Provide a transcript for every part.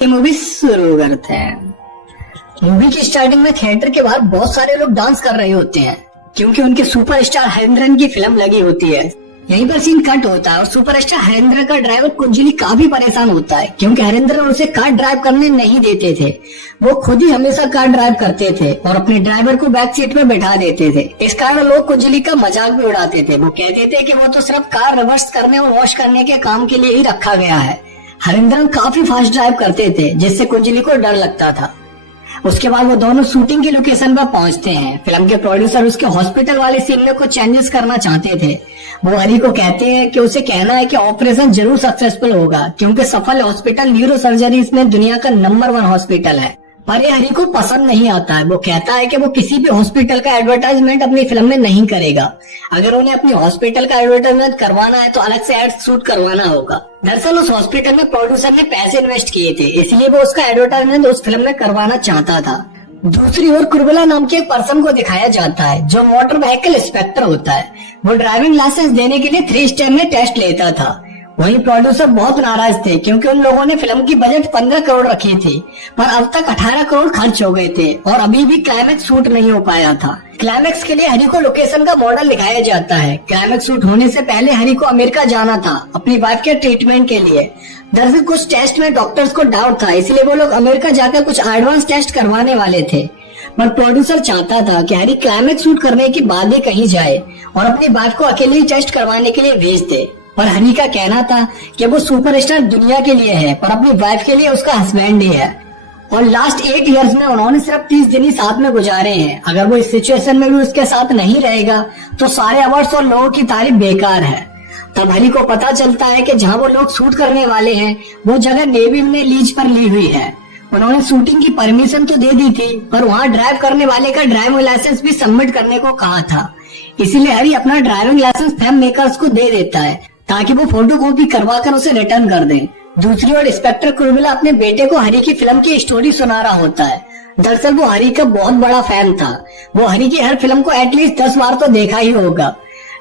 ये मूवी शुरू करते हैं। मूवी की स्टार्टिंग में थिएटर के बाहर बहुत सारे लोग डांस कर रहे होते हैं क्योंकि उनके सुपरस्टार हरिंद्रन की फिल्म लगी होती है। यहीं पर सीन कट होता है और सुपरस्टार हरिंद्र का ड्राइवर कुंजली काफी परेशान होता है क्योंकि हरिंद्र उसे कार ड्राइव करने नहीं देते थे। वो खुद ही हमेशा कार ड्राइव करते थे और अपने ड्राइवर को बैक सीट में बैठा देते थे। इस कारण लोग कुंजली का मजाक भी उड़ाते थे। वो कहते थे कि वो तो सिर्फ कार रिवर्स करने और वॉश करने के काम के लिए ही रखा गया है। हरिंद्रन काफी फास्ट ड्राइव करते थे जिससे कुंजली को डर लगता था। उसके बाद वो दोनों शूटिंग की लोकेशन पर पहुंचते हैं। फिल्म के प्रोड्यूसर उसके हॉस्पिटल वाले सीन में कुछ चेंजेस करना चाहते थे। वो हरी को कहते हैं कि उसे कहना है कि ऑपरेशन जरूर सक्सेसफुल होगा क्योंकि सफल हॉस्पिटल न्यूरो सर्जरी में दुनिया का नंबर 1 हॉस्पिटल है। पर ये हरी को पसंद नहीं आता है। वो कहता है कि वो किसी भी हॉस्पिटल का एडवर्टाइजमेंट अपनी फिल्म में नहीं करेगा। अगर उन्हें अपनी हॉस्पिटल का एडवर्टाइजमेंट करवाना है तो अलग से एड शूट करवाना होगा। दरअसल उस हॉस्पिटल में प्रोड्यूसर ने पैसे इन्वेस्ट किए थे, इसलिए वो उसका एडवर्टाइजमेंट उस फिल्म में करवाना चाहता था। दूसरी ओर कुर्बला नाम के एक पर्सन को दिखाया जाता है जो मोटर व्हीकल इंस्पेक्टर होता है। वो ड्राइविंग लाइसेंस देने के लिए 3 स्टेप में टेस्ट लेता था। वहीं प्रोड्यूसर बहुत नाराज थे क्योंकि उन लोगों ने फिल्म की बजट 15 करोड़ रखी थी पर अब तक 18 करोड़ खर्च हो गए थे और अभी भी क्लाइमेक्स शूट नहीं हो पाया था। क्लाइमेक्स के लिए हरी को लोकेशन का मॉडल दिखाया जाता है। क्लाइमेक्स शूट होने से पहले हरी को अमेरिका जाना था अपनी वाइफ के ट्रीटमेंट के लिए। दरअसल कुछ टेस्ट में डॉक्टर्स को डाउट था, इसलिए वो लोग अमेरिका जाकर कुछ एडवांस टेस्ट करवाने वाले थे। पर प्रोड्यूसर चाहता था कि हरी क्लाइमेक्स शूट करने के बाद ही कहीं जाए और अपनी वाइफ को अकेले ही टेस्ट करवाने के लिए भेज दे। और हनी का कहना था कि वो सुपरस्टार दुनिया के लिए है पर अपनी वाइफ के लिए उसका हस्बैंड ही है और लास्ट 8 इयर्स में उन्होंने सिर्फ 30 दिन ही साथ में गुजारे हैं। अगर वो इस सिचुएशन में भी उसके साथ नहीं रहेगा तो सारे अवार्ड्स और लोगों की तारीफ बेकार है। तब हनी को पता चलता है कि जहाँ वो लोग शूट करने वाले हैं वो जगह नेवी ने लीज पर ली हुई है। उन्होंने शूटिंग की परमिशन तो दे दी थी पर वहाँ ड्राइव करने वाले का ड्राइविंग लाइसेंस भी सबमिट करने को कहा था। इसीलिए हरी अपना ड्राइविंग लाइसेंस फिल्म मेकर्स को दे देता है ताकि वो फोटो कॉपी करवा कर उसे रिटर्न कर दें। दूसरी ओर इंस्पेक्टर कुर्बिला अपने बेटे को हरी की फिल्म की स्टोरी सुना रहा होता है। दरअसल वो हरी का बहुत बड़ा फैन था। वो हरी की हर फिल्म को एटलीस्ट 10 बार तो देखा ही होगा।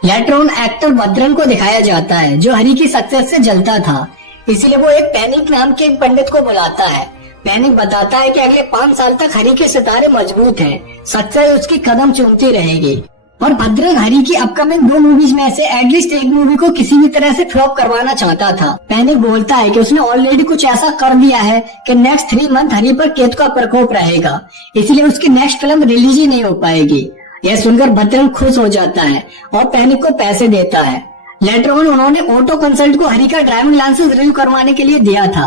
लेटर ऑन एक्टर भद्रन को दिखाया जाता है जो हरी की सक्सेस से जलता था, इसलिए वो एक पैनिक नाम के एक पंडित को बुलाता है। पैनिक बताता है कि अगले 5 साल तक हरी के सितारे मजबूत हैं, सक्सेस उसकी कदम चूमती रहेगी। और भद्रन हरी की अपकमिंग 2 मूवीज में से एटलीस्ट एक मूवी को किसी भी तरह से फ्लॉप करवाना चाहता था। पैनिक बोलता है कि उसने ऑलरेडी कुछ ऐसा कर दिया है कि नेक्स्ट 3 मंथ हरी पर केतु का प्रकोप रहेगा, इसलिए उसकी नेक्स्ट फिल्म रिलीज ही नहीं हो पाएगी। यह सुनकर भद्रन खुश हो जाता है और पैनिक को पैसे देता है। लेटर ऑन उन्होंने ऑटो कंसल्ट को हरी का ड्राइविंग लाइसेंस रिन्यू करवाने के लिए दिया था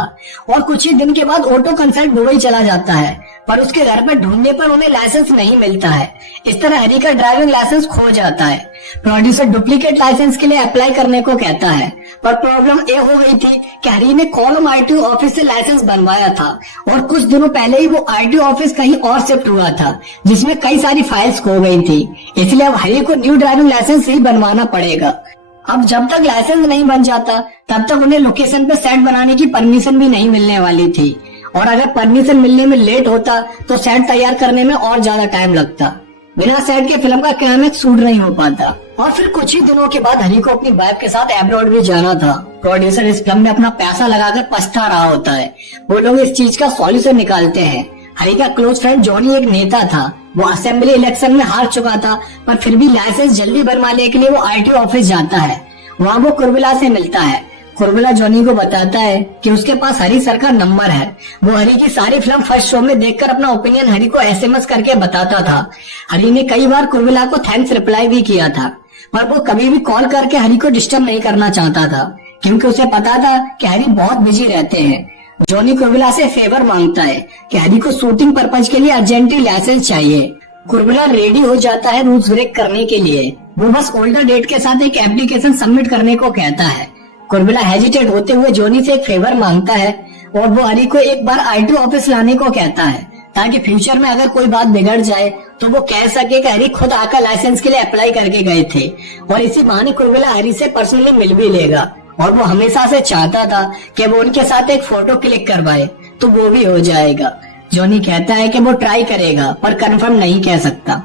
और कुछ ही दिन के बाद ऑटो कंसल्ट दुबई चला जाता है पर उसके घर पर ढूंढने पर उन्हें लाइसेंस नहीं मिलता है। इस तरह हरी का ड्राइविंग लाइसेंस खो जाता है। प्रोड्यूसर डुप्लीकेट लाइसेंस के लिए अप्लाई करने को कहता है पर प्रॉब्लम ये हो गई थी कि हरी ने कॉलम आरटीओ ऑफिस से लाइसेंस बनवाया था और कुछ दिनों पहले ही वो आरटीओ ऑफिस कहीं और शिफ्ट हुआ था जिसमें कई सारी फाइल्स खो गई थी। इसलिए अब हरी को न्यू ड्राइविंग लाइसेंस ही बनवाना पड़ेगा। अब जब तक लाइसेंस नहीं बन जाता तब तक उन्हें लोकेशन पे सेट बनाने की परमिशन भी नहीं मिलने वाली थी और अगर परमिशन मिलने में लेट होता तो सेट तैयार करने में और ज्यादा टाइम लगता। बिना सेट के फिल्म का क्लाइमेक्स शूट नहीं हो पाता। और फिर कुछ ही दिनों के बाद हरी को अपनी वाइफ के साथ एब्रॉड भी जाना था। प्रोड्यूसर इस फिल्म में अपना पैसा लगाकर पछता रहा होता है। वो लोग इस चीज का सॉल्यूशन निकालते हैं। हरी का क्लोज फ्रेंड जॉनी एक नेता था। वो असेंबली इलेक्शन में हार चुका था पर फिर भी लाइसेंस जल्दी बनवाने के लिए वो आरटीओ ऑफिस जाता है। वहाँ वो कुर्बिला से मिलता है। कुर्बिला जॉनी को बताता है कि उसके पास हरी सर का नंबर है। वो हरी की सारी फिल्म फर्स्ट शो में देखकर अपना ओपिनियन हरी को एसएमएस करके बताता था। हरी ने कई बार कुर्बिला को थैंक्स रिप्लाई भी किया था पर वो कभी भी कॉल करके हरी को डिस्टर्ब नहीं करना चाहता था क्योंकि उसे पता था कि हरी बहुत बिजी रहते हैं। जॉनी कुर्बिला से फेवर मांगता है कि हरी को शूटिंग पर्पज के लिए अर्जेंटली लाइसेंस चाहिए। कुर्बिला रेडी हो जाता है रूल्स ब्रेक करने के लिए। वो बस ओल्डर डेट के साथ एक एप्लीकेशन सबमिट करने को कहता है। कुर्बिला हेजिटेट होते हुए जॉनी से एक फेवर मांगता है और वो हरी को एक बार आरटीओ ऑफिस लाने को कहता है ताकि फ्यूचर में अगर कोई बात बिगड़ जाए तो वो कह सके कि हरी खुद आकर लाइसेंस के लिए अप्लाई करके गए थे और इसी बहाने कुर्बिला हरी से पर्सनली मिल भी लेगा। और वो हमेशा से चाहता था कि वो उनके साथ एक फोटो क्लिक करवाए तो वो भी हो जाएगा। जॉनी कहता है कि वो ट्राई करेगा पर कंफर्म नहीं कह सकता।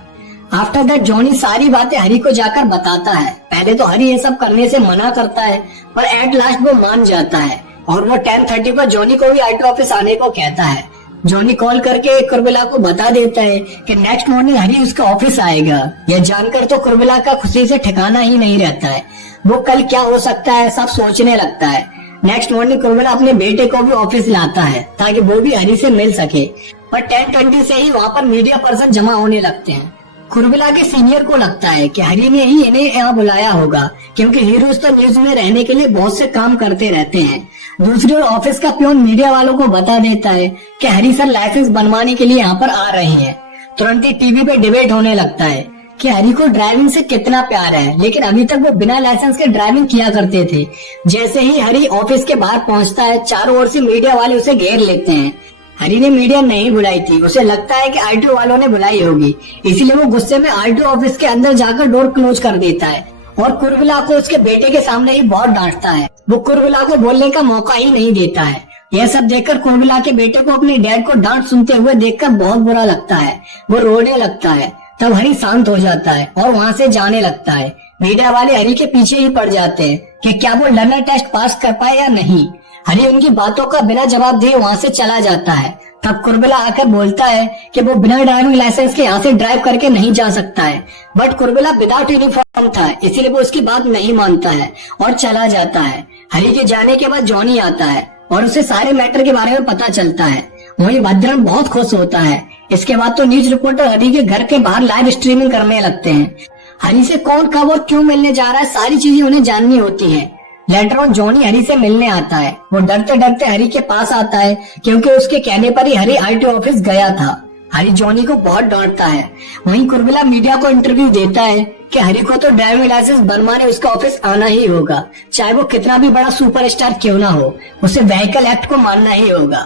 आफ्टर दैट जॉनी सारी बातें हरी को जाकर बताता है। पहले तो हरी ये सब करने से मना करता है पर एट लास्ट वो मान जाता है और वो 10:30 पर जॉनी को भी आरटीओ ऑफिस आने को कहता है। जॉनी कॉल करके कुर्बिला को बता देता है कि नेक्स्ट मॉर्निंग हरी उसके ऑफिस आएगा। यह जानकर तो कुर्बिला का खुशी से ठिकाना ही नहीं रहता है। वो कल क्या हो सकता है सब सोचने लगता है। नेक्स्ट मॉर्निंग कुर्बिला अपने बेटे को भी ऑफिस लाता है ताकि वो भी हरी से मिल सके, पर 10:20 से ही वहाँ पर मीडिया पर्सन जमा होने लगते हैं। कुर्बिला के सीनियर को लगता है कि हरी ने ही इन्हें यहाँ बुलाया होगा, क्योंकि हीरोज तो न्यूज में रहने के लिए बहुत से काम करते रहते हैं। दूसरी ओर ऑफिस का प्योन मीडिया वालों को बता देता है कि हरी सर लाइसेंस बनवाने के लिए यहाँ पर आ रहे हैं। तुरंत ही टीवी पे डिबेट होने लगता है कि हरी को ड्राइविंग से कितना प्यार है, लेकिन अभी तक वो बिना लाइसेंस के ड्राइविंग किया करते थे। जैसे ही हरी ऑफिस के बाहर पहुंचता है, चारों ओर से मीडिया वाले उसे घेर लेते हैं। हरी ने मीडिया नहीं बुलाई थी, उसे लगता है कि आरटीओ वालों ने बुलाई होगी, इसलिए वो गुस्से में आरटीओ ऑफिस के अंदर जाकर डोर क्लोज कर देता है और कुर्बिला को उसके बेटे के सामने ही बहुत डांटता है। वो कुर्बिला को बोलने का मौका ही नहीं देता है। यह सब देखकर कुर्बिला के बेटे को अपने डैड को डांट सुनते हुए देखकर बहुत बुरा लगता है। वो रोने लगता है। तब हरी शांत हो जाता है और वहाँ से जाने लगता है। मीडिया वाले हरी के पीछे ही पड़ जाते हैं कि क्या वो लर्नर टेस्ट पास कर पाए या नहीं। हरी उनकी बातों का बिना जवाब दिए वहाँ से चला जाता है। तब कुर्बिला आकर बोलता है कि वो बिना ड्राइविंग लाइसेंस के यहाँ से ड्राइव करके नहीं जा सकता है, बट कुर्बिला विदाउट यूनिफॉर्म था, इसीलिए वो उसकी बात नहीं मानता है और चला जाता है। हरी के जाने के बाद जॉनी आता है और उसे सारे मैटर के बारे में पता चलता है। वहीं भद्रन बहुत खुश होता है। इसके बाद तो न्यूज रिपोर्टर हरी के घर के बाहर लाइव स्ट्रीमिंग करने लगते हैं। हरी से कौन कब और क्यों मिलने जा रहा है, सारी चीजें उन्हें जाननी होती है। लेटर ऑन जॉनी हरी से मिलने आता है। वो डरते डरते हरी के पास आता है, क्योंकि उसके कहने पर ही हरी आरटीओ ऑफिस गया था। हरी जॉनी को बहुत डांटता है। वहीं कुर्बिला मीडिया को इंटरव्यू देता है कि हरी को तो ड्राइविंग लाइसेंस बनवाने उसका ऑफिस आना ही होगा, चाहे वो कितना भी बड़ा सुपरस्टार क्यों ना हो, उसे व्हीकल एक्ट को मानना ही होगा।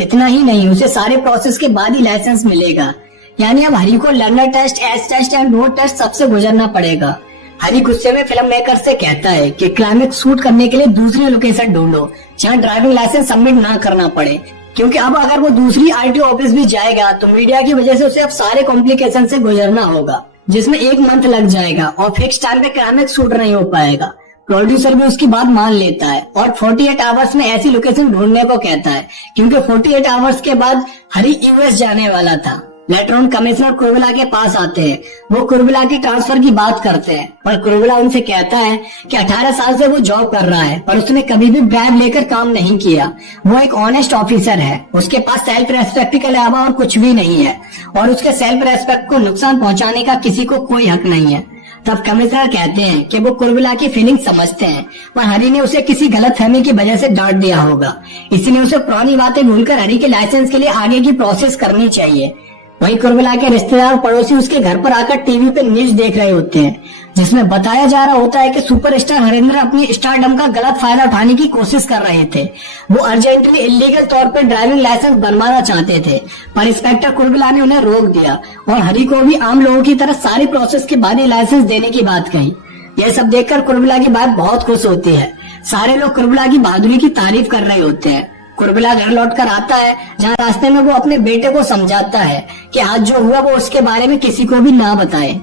इतना ही नहीं, उसे सारे प्रोसेस के बाद ही लाइसेंस मिलेगा। यानी अब हरी को learner test, S test and road test सबसे गुजरना पड़ेगा। हरी गुस्से में फिल्म मेकर से कहता है कि क्लाइमेक्स शूट करने के लिए दूसरी लोकेशन ढूंढो जहाँ ड्राइविंग लाइसेंस सबमिट ना करना पड़े, क्योंकि अब अगर वो दूसरी आरटीओ ऑफिस भी जाएगा तो मीडिया की वजह से उसे अब सारे कॉम्प्लिकेशन से गुजरना होगा, जिसमें 1 मंथ लग जाएगा और फिक्स टाइम पे क्लाइमेक्स शूट नहीं हो पाएगा। प्रोड्यूसर भी उसकी बात मान लेता है और 48 आवर्स में ऐसी लोकेशन ढूंढने को कहता है, क्योंकि 48 आवर्स के बाद हरी यूएस जाने वाला था। लेटर ऑन कमिश्नर कुर्बिला के पास आते हैं। वो कुर्बिला की ट्रांसफर की बात करते हैं, पर कुर्बिला उनसे कहता है कि 18 साल से वो जॉब कर रहा है, पर उसने कभी भी ब्राइब लेकर काम नहीं किया। वो एक ऑनेस्ट ऑफिसर है, उसके पास सेल्फ रेस्पेक्ट के अलावा और कुछ भी नहीं है, और उसके सेल्फ रेस्पेक्ट को नुकसान पहुंचाने का किसी को कोई हक नहीं है। तब कमिश्नर कहते हैं कि वो कुर्बिला की फीलिंग समझते हैं, पर हरी ने उसे किसी गलतफहमी की वजह से डांट दिया होगा, इसलिए उसे पुरानी बातें भूलकर हरी के लाइसेंस के लिए आगे की प्रोसेस करनी चाहिए। वहीं कुर्बिला के रिश्तेदार पड़ोसी उसके घर पर आकर टीवी पे न्यूज देख रहे होते हैं, जिसमें बताया जा रहा होता है कि सुपरस्टार हरेंद्र अपनी स्टारडम का गलत फायदा उठाने की कोशिश कर रहे थे। वो अर्जेंटली इलीगल तौर पर ड्राइविंग लाइसेंस बनवाना चाहते थे, पर इंस्पेक्टर कुर्बिला ने उन्हें रोक दिया और हरी को भी आम लोगों की तरह सारी प्रोसेस के बाद ही लाइसेंस देने की बात कही। यह सब देखकर कुर्बिला की बात बहुत खुश होती है। सारे लोग कुर्बिला की बहादुरी की तारीफ कर रहे होते हैं। कुर्बिला घर लौटकर आता है, जहाँ रास्ते में वो अपने बेटे को समझाता है कि आज जो हुआ वो उसके बारे में किसी को भी ना बताए।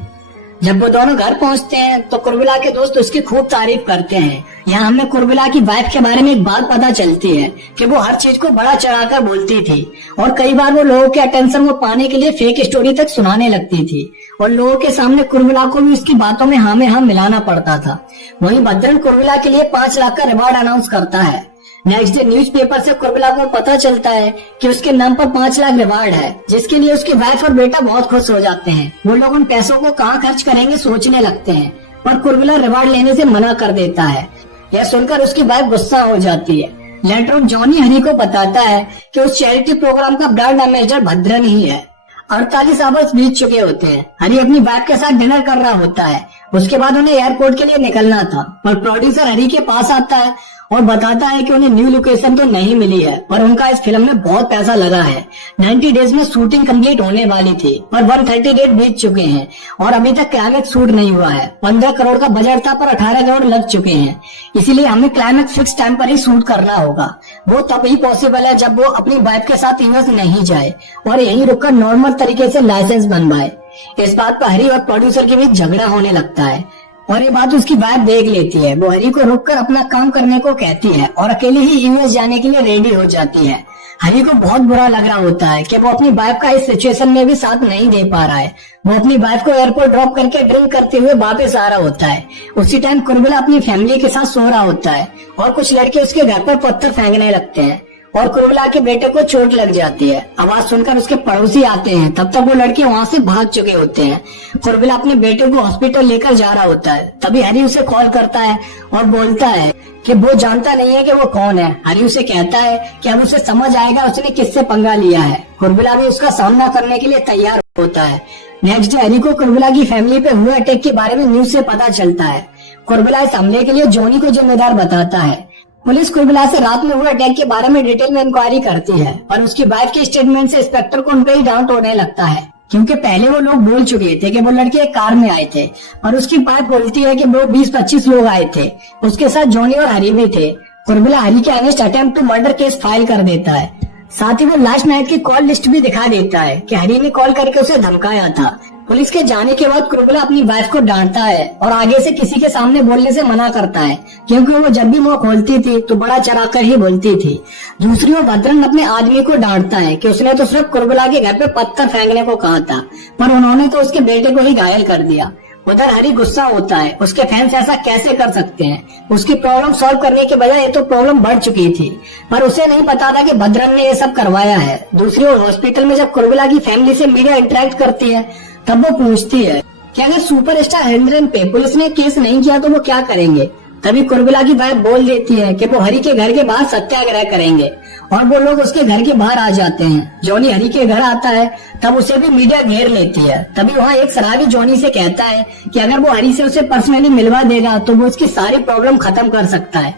जब वो दोनों घर पहुंचते हैं तो कुर्बिला के दोस्त उसकी खूब तारीफ करते हैं। यहाँ हमें कुर्बिला की वाइफ के बारे में एक बात पता चलती है कि वो हर चीज को बड़ा चढ़ाकर बोलती थी और कई बार वो लोगों के अटेंशन को पाने के लिए फेक स्टोरी तक सुनाने लगती थी और लोगों के सामने कुर्बिला को भी उसकी बातों में हाँ में हाँ मिलाना पड़ता था। वहीं भद्रन कुर्बिला के लिए 5 लाख का रिवार्ड अनाउंस करता है। नेक्स्ट डे न्यूज़पेपर से कुर्बिला को पता चलता है कि उसके नाम पर 5 लाख रिवार्ड है, जिसके लिए उसकी वाइफ और बेटा बहुत खुश हो जाते हैं। वो लोग उन पैसों को कहाँ खर्च करेंगे सोचने लगते हैं, पर कुर्बिला रिवार्ड लेने से मना कर देता है। यह सुनकर उसकी वाइफ गुस्सा हो जाती है। लेटर जॉनी हरी को बताता है कि उस चैरिटी प्रोग्राम का ब्रांड एम्बेसडर भद्रन ही है। 48 आवर्स बीत चुके होते हैं। हरी अपनी वाइफ के साथ डिनर कर रहा होता है। उसके बाद उन्हें एयरपोर्ट के लिए निकलना था, पर प्रोड्यूसर हरी के पास आता है और बताता है कि उन्हें न्यू लोकेशन तो नहीं मिली है, पर उनका इस फिल्म में बहुत पैसा लगा है। 90 डेज में शूटिंग कंप्लीट होने वाली थी, पर 130 डेज बीत चुके हैं और अभी तक क्लाइमेक्स शूट नहीं हुआ है। 15 करोड़ का बजट था, पर 18 करोड़ लग चुके हैं, इसीलिए हमें क्लाइमेक्स फिक्स टाइम पर ही शूट करना होगा। वो तभी पॉसिबल है जब वो अपनी वाइफ के साथ यूएस नहीं जाए और यहीं रुककर नॉर्मल तरीके से लाइसेंस बनवाए। इस बात पर हरी और प्रोड्यूसर के बीच झगड़ा होने लगता है। और ये बात उसकी वाइफ देख लेती है। वो हरी को रोककर अपना काम करने को कहती है और अकेले ही यूएस जाने के लिए रेडी हो जाती है। हरी को बहुत बुरा लग रहा होता है कि वो अपनी वाइफ का इस सिचुएशन में भी साथ नहीं दे पा रहा है। वो अपनी वाइफ को एयरपोर्ट ड्रॉप करके ड्रिंक करते हुए वापस आ रहा होता है। उसी टाइम कुर्बिला अपनी फैमिली के साथ सो रहा होता है और कुछ लड़के उसके घर पर पत्थर फेंकने लगते हैं और कुर्बिला के बेटे को चोट लग जाती है। आवाज सुनकर उसके पड़ोसी आते हैं। तब तक वो लड़के वहाँ से भाग चुके होते हैं। कुर्बिला अपने बेटे को हॉस्पिटल लेकर जा रहा होता है। तभी हरी उसे कॉल करता है और बोलता है कि वो जानता नहीं है कि वो कौन है। हरी उसे कहता है कि अब उसे समझ आएगा उसने किससे पंगा लिया है। कुर्बिला भी उसका सामना करने के लिए तैयार होता है। नेक्स्ट डे हरी को कुर्बिला की फैमिली पे हुए अटैक के बारे में न्यूज से पता चलता है। कुर्बिला इस हमले के लिए जॉनी को जिम्मेदार बताता है। पुलिस कुर्बिला से रात में हुए अटैक के बारे में डिटेल में इंक्वायरी करती है और उसकी वाइफ के स्टेटमेंट से इंस्पेक्टर को उन पे ही डाउट होने लगता है, क्योंकि पहले वो लोग बोल चुके थे कि वो लड़के एक कार में आए थे और उसकी वाइफ बोलती है कि वो 20-25 लोग आए थे। उसके साथ जॉनी और हरी भी थे। कुर्बिला हरी के against attempt to murder case file कर देता है। साथ ही वो लास्ट नाइट की कॉल लिस्ट भी दिखा देता है कि हरी ने कॉल करके उसे धमकाया था। पुलिस के जाने के बाद कुर्बिला अपनी वाइफ को डांटता है और आगे से किसी के सामने बोलने से मना करता है, क्योंकि वो जब भी मुंह खोलती थी तो बड़ा चढ़ा कर ही बोलती थी। दूसरी ओर भद्रन अपने आदमी को डांटता है कि उसने तो सिर्फ कुर्बिला के घर पे पत्थर फेंकने को कहा था, पर उन्होंने तो उसके बेटे को ही घायल कर दिया। उधर हरी गुस्सा होता है, उसके फैंस ऐसा कैसे कर सकते हैं। उसकी प्रॉब्लम सॉल्व करने के बजाय ये तो प्रॉब्लम बढ़ चुकी थी, पर उसे नहीं पता था कि भद्रन ने ये सब करवाया है। दूसरी ओर हॉस्पिटल में जब कुर्बिला की फैमिली से मीडिया इंटरेक्ट करती है तब वो पूछती है कि अगर सुपरस्टार हरिंद्रन पे पुलिस ने केस नहीं किया तो वो क्या करेंगे। तभी कुर्बिला की वाइफ बोल देती है कि वो हरी के घर के बाहर सत्याग्रह करेंगे और वो लोग उसके घर के बाहर आ जाते हैं। जॉनी हरी के घर आता है तब उसे भी मीडिया घेर लेती है। तभी वहाँ एक शराबी जॉनी से कहता है कि अगर वो हरी से उसे पर्सनली मिलवा देगा तो वो उसकी सारी प्रॉब्लम खत्म कर सकता है,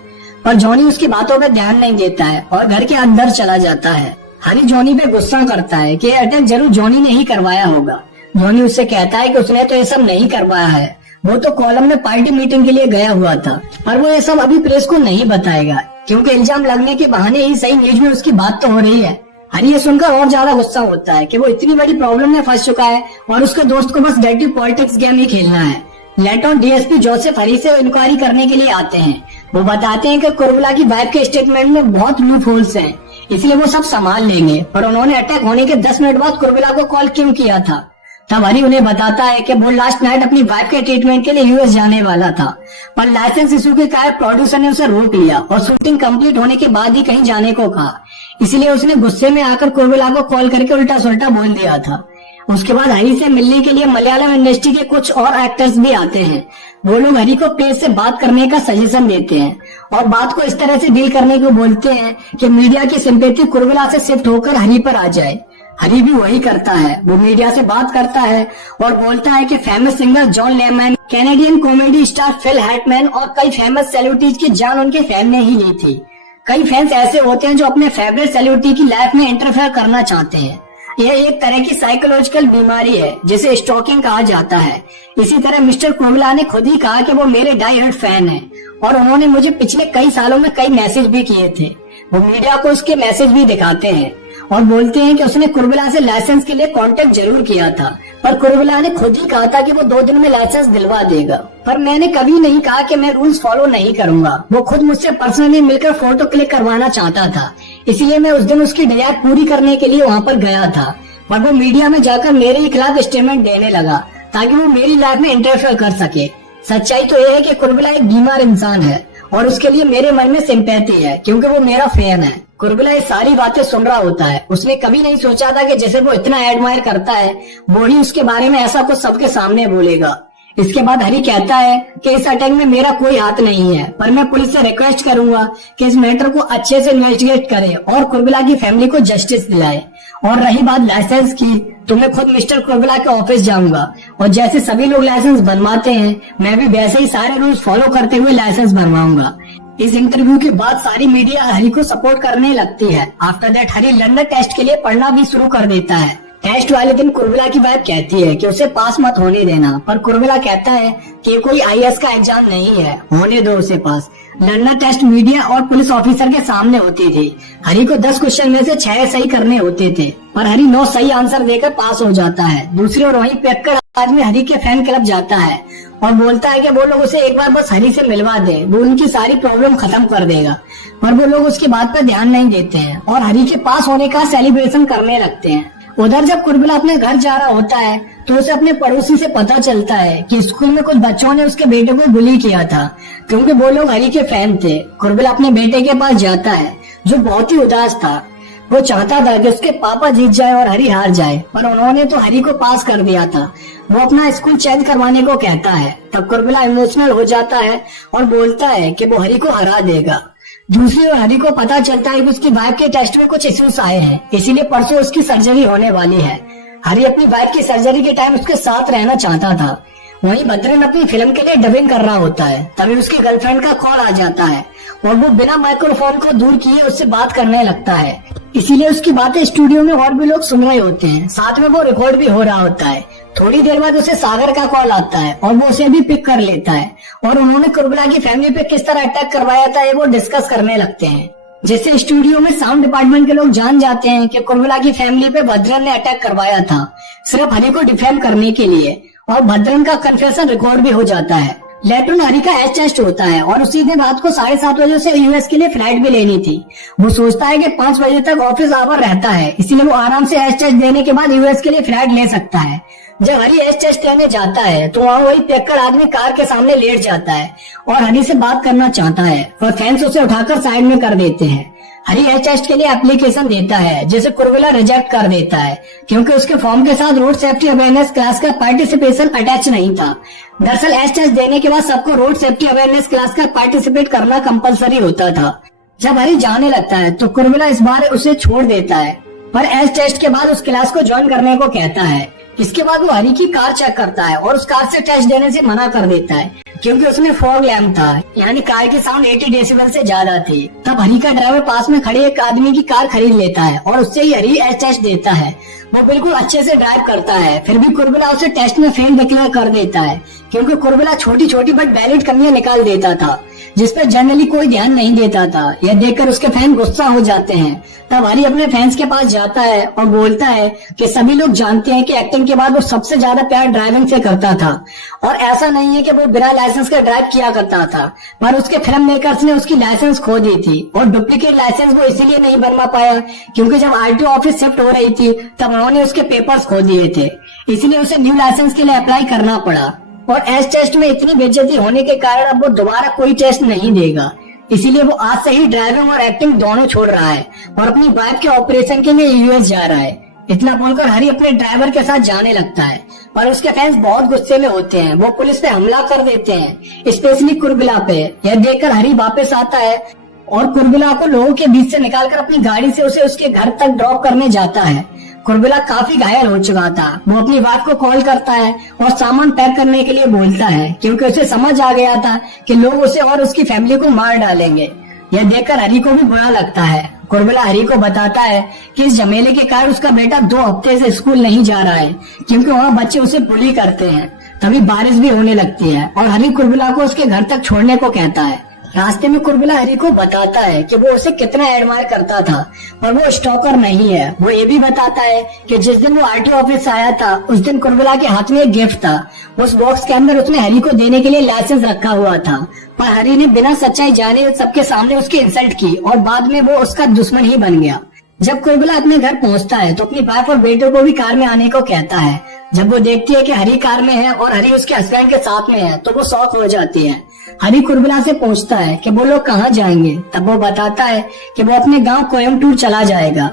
पर जॉनी उसकी बातों पर ध्यान नहीं देता है और घर के अंदर चला जाता है। हरी जॉनी पे गुस्सा करता है कि अटैक जरूर जॉनी ने ही करवाया होगा। जॉनी उससे कहता है कि उसने तो ये सब नहीं करवाया है, वो तो कॉलम में पार्टी मीटिंग के लिए गया हुआ था, पर वो ये सब अभी प्रेस को नहीं बताएगा, क्योंकि इल्जाम लगने के बहाने ही सही न्यूज में उसकी बात तो हो रही है। हरी ये सुनकर और ज्यादा गुस्सा होता है कि वो इतनी बड़ी प्रॉब्लम में फंस चुका है और उसके दोस्त को बस डर्टी पॉलिटिक्स गेम ही खेलना है। लेटर डीएसपी जोसेफ हरी से इंक्वायरी करने के लिए आते हैं। वो बताते हैं कि कुर्बिला की वाइफ के स्टेटमेंट में बहुत लूप होल्स हैं, इसलिए वो सब संभाल लेंगे, पर उन्होंने अटैक होने के 10 मिनट बाद कुर्बिला को कॉल क्यों किया था। तब हरी उन्हें बताता है कि वो लास्ट नाइट अपनी वाइफ के ट्रीटमेंट के लिए यूएस जाने वाला था, पर लाइसेंस इशू के कारण प्रोड्यूसर ने उसे रोक लिया और शूटिंग कंप्लीट होने के बाद ही कहीं जाने को कहा। इसलिए उसने गुस्से में आकर कुर्बिला को कॉल करके उल्टा सुल्टा बोल दिया था। उसके बाद हरी से मिलने के लिए मलयालम इंडस्ट्री के कुछ और एक्टर्स भी आते हैं। वो लोग हरी को प्रेस से बात करने का सजेशन देते हैं और बात को इस तरह से डील करने को बोलते हैं कि मीडिया की सिंपैथी कुर्बिला से शिफ्ट होकर हरी पर आ जाए। हरी भी वही करता है। वो मीडिया से बात करता है और बोलता है कि famous singer John Lennon, Canadian comedy star Phil Hartman और कई फेमस सेलिब्रिटीज की जान उनके फैन ने ही ली थी। कई फैंस ऐसे होते हैं जो अपने फेवरेट सेलिब्रिटी की लाइफ में इंटरफेयर करना चाहते हैं। यह एक तरह की साइकोलॉजिकल बीमारी है जिसे स्टॉकिंग कहा जाता है। इसी तरह मिस्टर कुर्बिला ने खुद ही कहा कि वो मेरे डाई हार्ड फैन हैं और उन्होंने मुझे पिछले कई सालों में कई मैसेज भी किए थे। वो मीडिया को उसके मैसेज भी दिखाते हैं और बोलते हैं कि उसने कुर्बिला से लाइसेंस के लिए कांटेक्ट जरूर किया था, पर कुर्बिला ने खुद ही कहा था कि वो 2 दिन में लाइसेंस दिलवा देगा। पर मैंने कभी नहीं कहा कि मैं रूल्स फॉलो नहीं करूंगा। वो खुद मुझसे पर्सनली मिलकर फोटो क्लिक करवाना चाहता था, इसलिए मैं उस दिन उसकी डिजायर पूरी करने के लिए वहाँ पर गया था। पर वो मीडिया में जाकर मेरे ही खिलाफ स्टेटमेंट देने लगा ताकि वो मेरी लाइफ में इंटरफेयर कर सके। सच्चाई तो यह है कि कुर्बिला एक बीमार इंसान है और उसके लिए मेरे मन में सिंपैथी है, क्योंकि वो मेरा फैन है। कुर्बिला ये सारी बातें सुन रहा होता है। उसने कभी नहीं सोचा था कि जैसे वो इतना एडमायर करता है वो ही उसके बारे में ऐसा कुछ सबके सामने बोलेगा। इसके बाद हरी कहता है कि इस अटैक में मेरा कोई हाथ नहीं है, पर मैं पुलिस से रिक्वेस्ट करूंगा कि इस मैटर को अच्छे से इन्वेस्टिगेट करे और कुर्बिला की फैमिली को जस्टिस दिलाए। और रही बात लाइसेंस की, तो मैं खुद मिस्टर कुर्बिला के ऑफिस जाऊंगा और जैसे सभी लोग लाइसेंस बनवाते हैं मैं भी वैसे ही सारे रूल्स फॉलो करते हुए लाइसेंस बनवाऊंगा। इस इंटरव्यू के बाद सारी मीडिया हरी को सपोर्ट करने लगती है। After that Hari London test के लिए पढ़ना भी शुरू कर देता है। टेस्ट वाले दिन कुर्बिला की वाइफ कहती है कि उसे पास मत होने देना, पर कुर्बिला कहता है कि ये कोई आईएएस का एग्जाम नहीं है, होने दो उसे पास। लंदन टेस्ट मीडिया और पुलिस ऑफिसर के सामने होती थी। हरी को 10 क्वेश्चन में से 6 सही करने होते थे, पर हरी 9 सही आंसर देकर पास हो जाता है। दूसरी ओर वहीं पेक्कर आदमी हरी के फैन क्लब जाता है और बोलता है कि वो लोग उसे एक बार बस हरी से मिलवा दे, वो उनकी सारी प्रॉब्लम खत्म कर देगा। पर वो लोग उसकी बात पर ध्यान नहीं देते हैं और हरी के पास होने का सेलिब्रेशन करने लगते हैं। उधर जब कुरबिला अपने घर जा रहा होता है तो उसे अपने पड़ोसी से पता चलता है कि स्कूल में कुछ बच्चों ने उसके बेटे को बुली किया था, क्योंकि वो लोग हरी के फैन थे। कुरबिला अपने बेटे के पास जाता है जो बहुत ही उदास था। वो चाहता था कि उसके पापा जीत जाए और हरी हार जाए, पर उन्होंने तो हरी को पास कर दिया था। वो अपना स्कूल चेंज करवाने को कहता है। तब कुरबिला इमोशनल हो जाता है और बोलता है कि वो हरी को हरा देगा। दूसरी ओर हरी को पता चलता है कि उसकी वाइफ के टेस्ट में कुछ इश्यूज आए हैं, इसीलिए परसों उसकी सर्जरी होने वाली है। हरी अपनी वाइफ की सर्जरी के टाइम उसके साथ रहना चाहता था। वहीं भद्रन अपनी फिल्म के लिए डबिंग कर रहा होता है। तभी उसकी गर्लफ्रेंड का कॉल आ जाता है और वो बिना माइक्रोफोन को दूर किए उससे बात करने लगता है। इसीलिए उसकी बातें स्टूडियो में और भी लोग सुन रहे होते हैं, साथ में वो रिकॉर्ड भी हो रहा होता है। थोड़ी देर बाद उसे सागर का कॉल आता है और वो उसे भी पिक कर लेता है और उन्होंने कुरबिला की फैमिली पे किस तरह अटैक करवाया था ये वो डिस्कस करने लगते हैं। जिससे स्टूडियो में साउंड डिपार्टमेंट के लोग जान जाते हैं कि कुरबिला की फैमिली पे भद्रन ने अटैक करवाया था, सिर्फ हरी को डिफेम करने के लिए। और भद्रन का कन्फेशन रिकॉर्ड भी हो जाता है। लेटर में हरी का एच टेस्ट होता है और उसी दिन रात को 7:30 बजे से यूएस के लिए फ्लाइट भी लेनी थी। वो सोचता है कि 5 बजे तक ऑफिस आवर रहता है, इसीलिए वो आराम से एच टेस्ट देने के बाद यूएस के लिए फ्लाइट ले सकता है। जब हरी एच टेस्ट देने जाता है तो वहाँ वही पियक्कड़ आदमी कार के सामने लेट जाता है और हरी से बात करना चाहता है, पर फैंस उसे उठाकर साइड में कर देते हैं। हरी एच टेस्ट के लिए एप्लीकेशन देता है जिसे कुरबिला रिजेक्ट कर देता है, क्योंकि उसके फॉर्म के साथ रोड सेफ्टी अवेयरनेस क्लास का पार्टिसिपेशन अटैच नहीं था। दरअसल एच टेस्ट देने के बाद सबको रोड सेफ्टी अवेयरनेस क्लास का पार्टिसिपेट करना कंपलसरी होता था। जब हरी जाने लगता है तो कुरबिला इस बार उसे छोड़ देता है, पर एच टेस्ट के बाद उस क्लास को ज्वाइन करने को कहता है। इसके बाद वो हरी की कार चेक करता है और उस कार से टेस्ट देने से मना कर देता है, क्योंकि उसमें फॉग लैम्प था, यानी कार की साउंड 80 डेसिबल से ज्यादा थी। तब हरी का ड्राइवर पास में खड़े एक आदमी की कार खरीद लेता है और उससे ही हरी एच टेस्ट देता है। वो बिल्कुल अच्छे से ड्राइव करता है, फिर भी कुरबिला उसे टेस्ट में फेल डिक्लेयर कर देता है, क्योंकि कुरबिला छोटी छोटी बट वैलिड कमियां निकाल देता था, जिस पर जनरली कोई ध्यान नहीं देता था। यह देखकर उसके फैन गुस्सा हो जाते हैं। तब हरी अपने फैंस के पास जाता है और बोलता है कि सभी लोग जानते हैं कि एक्टिंग के बाद वो सबसे ज्यादा प्यार ड्राइविंग से करता था, और ऐसा नहीं है कि वो बिना लाइसेंस के ड्राइव किया करता था, पर उसके फिल्म मेकर्स ने उसकी लाइसेंस खो दी थी। और डुप्लीकेट लाइसेंस वो इसीलिए नहीं बनवा पाया क्योंकि जब आरटीओ ऑफिस शिफ्ट हो रही थी तब उन्होंने उसके पेपर्स खो दिए थे, इसलिए उसे न्यू लाइसेंस के लिए अप्लाई करना पड़ा। और एच टेस्ट में इतनी बेइज्जती होने के कारण अब वो दोबारा कोई टेस्ट नहीं देगा, इसीलिए वो आज से ही ड्राइविंग और एक्टिंग दोनों छोड़ रहा है और अपनी वाइफ के ऑपरेशन के लिए यूएस जा रहा है। इतना बोलकर हरी अपने ड्राइवर के साथ जाने लगता है, पर उसके फैंस बहुत गुस्से में होते हैं। वो पुलिस पे हमला कर देते हैं, स्पेशली कुरबिला पे। यह देखकर हरी वापस आता है और कुरबिला को लोगों के बीच से निकालकर अपनी गाड़ी से उसे उसके घर तक ड्रॉप करने जाता है। कुरबिला काफी घायल हो चुका था। वो अपनी वाइफ को कॉल करता है और सामान पैक करने के लिए बोलता है, क्योंकि उसे समझ आ गया था कि लोग उसे और उसकी फैमिली को मार डालेंगे। यह देखकर हरी को भी बुरा लगता है। कुरबिला हरी को बताता है कि इस झमेले के कारण उसका बेटा 2 हफ्ते से स्कूल नहीं जा रहा है, क्योंकि वहाँ बच्चे उसे बुली करते हैं। तभी बारिश भी होने लगती है और हरी कुरबिला को उसके घर तक छोड़ने को कहता है। रास्ते में कुरबिला हरी को बताता है कि वो उसे कितना एडमायर करता था, पर वो स्टॉकर नहीं है। वो ये भी बताता है कि जिस दिन वो आरटीओ ऑफिस आया था उस दिन कुरबिला के हाथ में एक गिफ्ट था। उस बॉक्स के अंदर उसने हरी को देने के लिए लाइसेंस रखा हुआ था, पर हरी ने बिना सच्चाई जाने सबके सामने उसकी इंसल्ट की और बाद में वो उसका दुश्मन ही बन गया। जब कुरबिला अपने घर पहुंचता है तो अपनी वाइफ और बेटे को भी कार में आने को कहता है। जब वो देखती है कि हरी कार में है और हरी उसके हस्बैंड के साथ में है तो वो शॉक हो जाती है। हरी कुरबिला से पूछता है कि वो लोग कहाँ जाएंगे। तब वो बताता है कि वो अपने गांव कोयम्बटूर चला जाएगा।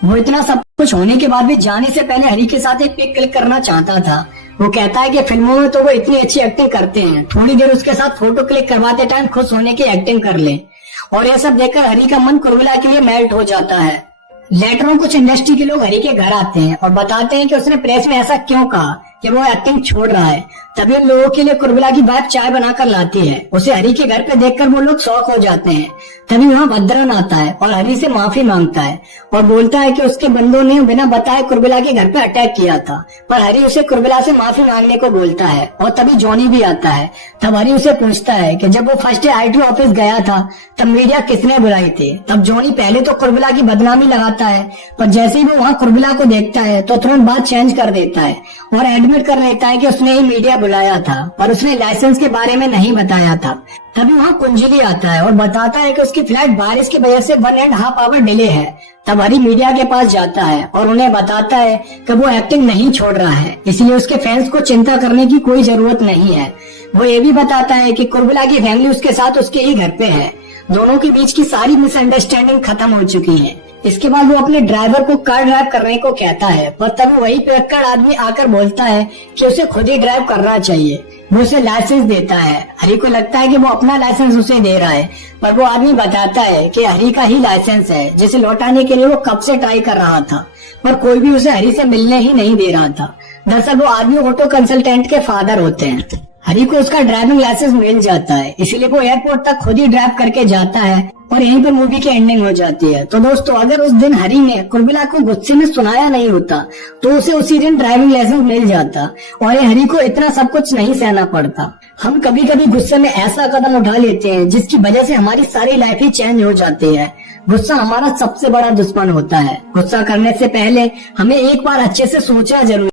वो इतना सब कुछ होने के बाद भी जाने से पहले हरी के साथ एक पिक क्लिक करना चाहता था। वो कहता है कि फिल्मों में तो वो इतनी अच्छी एक्टिंग करते हैं, थोड़ी देर उसके साथ फोटो क्लिक करवाते टाइम खुश होने की एक्टिंग कर ले। और यह सब देखकर हरी का मन कुरबिला के लिए मेल्ट हो जाता है। लेटर में कुछ इंडस्ट्री के लोग हरी के घर आते हैं और बताते हैं कि उसने प्रेस में ऐसा क्यों कहा कि वो एक्टिंग छोड़ रहा है। तभी उन लोगों के लिए कुरबिला की वाइफ चाय बनाकर लाती है। उसे हरी के घर पे देखकर वो लोग शॉक हो जाते हैं। तभी वहाँ भद्रन आता है और हरी से माफी मांगता है और बोलता है कि उसके बंदों ने बिना बताए कुरबिला के घर पे अटैक किया था, पर हरी उसे कुरबिला से माफी मांगने को बोलता है। और तभी जॉनी भी आता है। तब हरी उसे पूछता है कि जब वो फर्स्ट डे आरटीओ ऑफिस गया था तब मीडिया किसने बुलाई थी। तब जॉनी पहले तो कुरबिला की बदनामी लगाता है, पर जैसे ही वो वहाँ कुरबिला को देखता है तो तुरंत बात चेंज कर देता है और एडमिट कर लेता है कि उसने ही मीडिया बुलाया था, पर उसने लाइसेंस के बारे में नहीं बताया था। तभी वहाँ कुंजली आता है और बताता है कि उसकी फ्लाइट बारिश की वजह से 1.5 आवर डिले है। तब हरी मीडिया के पास जाता है और उन्हें बताता है कि वो एक्टिंग नहीं छोड़ रहा है, इसलिए उसके फैंस को चिंता करने की कोई जरूरत नहीं है। वो ये भी बताता है कि कुर्बिला की फैमिली उसके साथ उसके ही घर पे है। दोनों के बीच की सारी मिसअंडरस्टैंडिंग खत्म हो चुकी है। इसके बाद वो अपने ड्राइवर को कार ड्राइव करने को कहता है, पर तभी वही पियक्कड़ आदमी आकर बोलता है कि उसे खुद ही ड्राइव करना चाहिए। वो उसे लाइसेंस देता है। हरी को लगता है कि वो अपना लाइसेंस उसे दे रहा है, पर वो आदमी बताता है कि हरी का ही लाइसेंस है, जिसे लौटाने के लिए वो कब से ट्राई कर रहा था, पर कोई भी उसे हरी से मिलने ही नहीं दे रहा था। दरअसल वो आदमी ऑटो कंसल्टेंट के फादर होते हैं। हरी को उसका ड्राइविंग लाइसेंस मिल जाता है, इसीलिए वो एयरपोर्ट तक खुद ही ड्राइव करके जाता है और यहीं पर मूवी की एंडिंग हो जाती है। तो दोस्तों, अगर उस दिन हरी ने कुर्बिला को गुस्से में सुनाया नहीं होता तो उसे उसी दिन ड्राइविंग लाइसेंस मिल जाता और ये हरी को इतना सब कुछ नहीं सहना पड़ता। हम कभी कभी गुस्से में ऐसा कदम उठा लेते हैं जिसकी वजह से हमारी सारी लाइफ ही चेंज हो जाती है। गुस्सा हमारा सबसे बड़ा दुश्मन होता है। गुस्सा करने से पहले हमें एक बार अच्छे से सोचना जरूरी